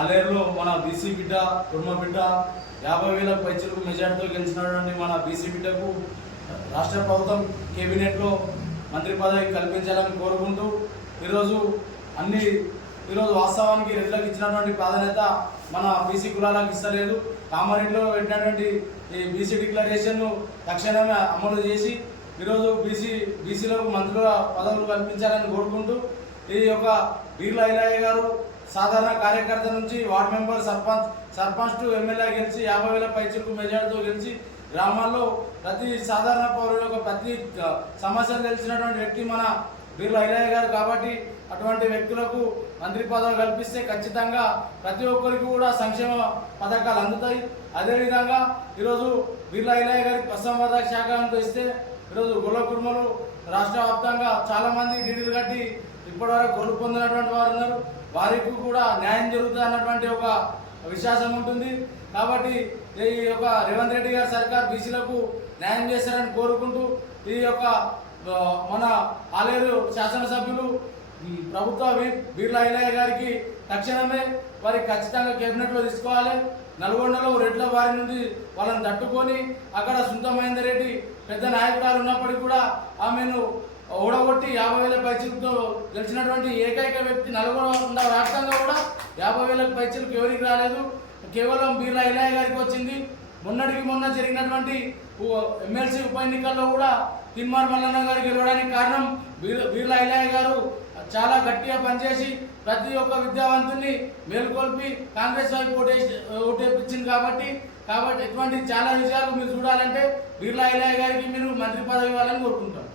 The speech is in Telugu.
ఆలేరులో మన బీసీ బిడ్డ కుర్మ బిడ్డ 50,000 పైచలకు మెజార్టీతో గెలిచినటువంటి మన బీసీ బిడ్డకు రాష్ట్ర ప్రభుత్వం కేబినెట్లో మంత్రి పదవి కల్పించాలని కోరుకుంటూ ఈరోజు వాస్తవానికి రెడ్లకు ఇచ్చినటువంటి ప్రాధాన్యత మన బీసీ కులాలకు ఇస్తలేదు. కామారెడ్డిలో పెట్టినటువంటి ఈ బీసీ డిక్లరేషన్ను తక్షణమే అమలు చేసి ఈరోజు బీసీలకు మంత్రుల పదవులు కల్పించాలని కోరుకుంటూ ఈ యొక్క బీర్లా ఐలయ్య గారు సాధారణ కార్యకర్త నుంచి ward member sarpanch to MLA గెలిచి 50,000 పైచలకు మెజార్టీతో గెలిచి గ్రామాల్లో ప్రతి సాధారణ పౌరులకు ప్రతి సమస్యలు తెలిసినటువంటి వ్యక్తి మన బీర్లా ఐలయ్య గారు. కాబట్టి అటువంటి వ్యక్తులకు మంత్రి పదవి కల్పిస్తే ఖచ్చితంగా ప్రతి ఒక్కరికి కూడా సంక్షేమ పథకాలు అందుతాయి. అదేవిధంగా ఈరోజు బీర్లా ఐలయ్య గారికి పశుసంవర్ధక శాఖ ఇస్తే ఈరోజు గొల్ల కుర్మలు రాష్ట్ర వ్యాప్తంగా చాలామంది డీడీలు కట్టి ఇప్పటివరకు గొర్రెలు పొందినటువంటి వారు ఉన్నారు. వారికి కూడా న్యాయం జరుగుతుంది అన్నటువంటి ఒక విశ్వాసం ఉంటుంది. కాబట్టి ఈ యొక్క రేవంత్ రెడ్డి గారి సర్కార్ బీసీలకు న్యాయం చేస్తారని కోరుకుంటూ ఈ యొక్క మన ఆలేరు శాసనసభ్యులు ప్రభుత్వ బీర్లా ఐలయ్య గారికి తక్షణమే వారికి ఖచ్చితంగా కేబినెట్లో తీసుకోవాలి. నల్గొండలో రెడ్ల వారి నుండి వాళ్ళని తట్టుకొని అక్కడ సుందమైందర్ రెడ్డి పెద్ద నాయకురాలు ఉన్నప్పటికీ కూడా ఆమెను ఓడగొట్టి 50,000 పైచలతో గెలిచినటువంటి ఏకైక వ్యక్తి నల్గొండ రాష్ట్రంగా కూడా 50,000 పైచలకు ఎవరికి రాలేదు, కేవలం బీర్లా ఐలయ్య గారికి వచ్చింది. మొన్నటికి మొన్న జరిగినటువంటి ఎమ్మెల్సీ ఉప ఎన్నికల్లో కూడా తిన్మార్ మల్లన్న గారు గెలవడానికి కారణం బీర్లా ఐలయ్య గారు చాలా గట్టిగా పనిచేసి ప్రతి ఒక్క విద్యావంతుని మేల్కొల్పి కాంగ్రెస్ వైపు ఓటేపించింది. కాబట్టి ఇటువంటి చాలా విషయాలు మీరు చూడాలంటే బీర్లా ఐలయ్య గారికి మీరు మంత్రి పదవి ఇవ్వాలని కోరుకుంటాం.